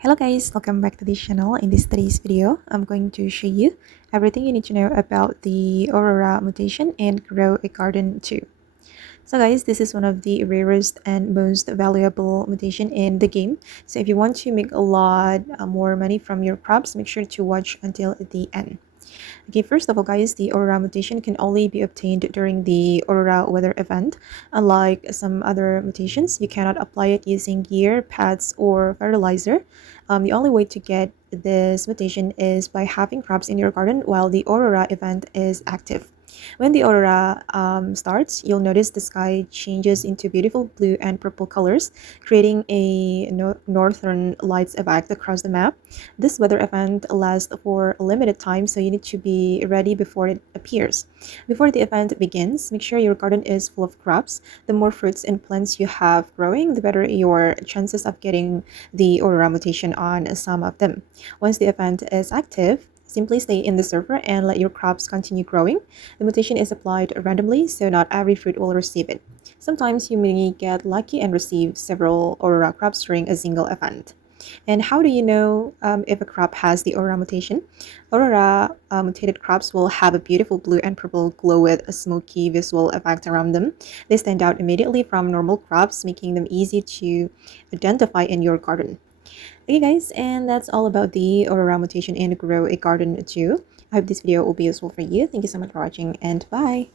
Hello guys, welcome back to this channel. In today's video, I'm going to show you everything you need to know about the Aurora mutation and grow a garden too. So guys, this is one of the rarest and most valuable mutation in the game. So if you want to make a lot more money from your crops, make sure to watch until the end. Okay, first of all, guys, the Aurora mutation can only be obtained during the Aurora Weather Event. Unlike some other mutations, you cannot apply it using gear, pads, or fertilizer. The only way to get this mutation is by having crops in your garden while the Aurora event is active. When the aurora starts, you'll notice the sky changes into beautiful blue and purple colors, creating a northern lights effect across the map. This weather event lasts for a limited time, so you need to be ready before it appears. Before the event begins, make sure your garden is full of crops. The more fruits and plants you have growing, the better your chances of getting the aurora mutation on some of them. Once the event is active, simply stay in the server and let your crops continue growing. The mutation is applied randomly, so not every fruit will receive it. Sometimes you may get lucky and receive several aurora crops during a single event. And how do you know if a crop has the Aurora mutation? Aurora mutated crops will have a beautiful blue and purple glow with a smoky visual effect around them. They stand out immediately from normal crops, making them easy to identify in your garden. Okay guys, and that's all about the Aurora mutation and grow a garden too. I hope this video will be useful for you. Thank you so much for watching and bye!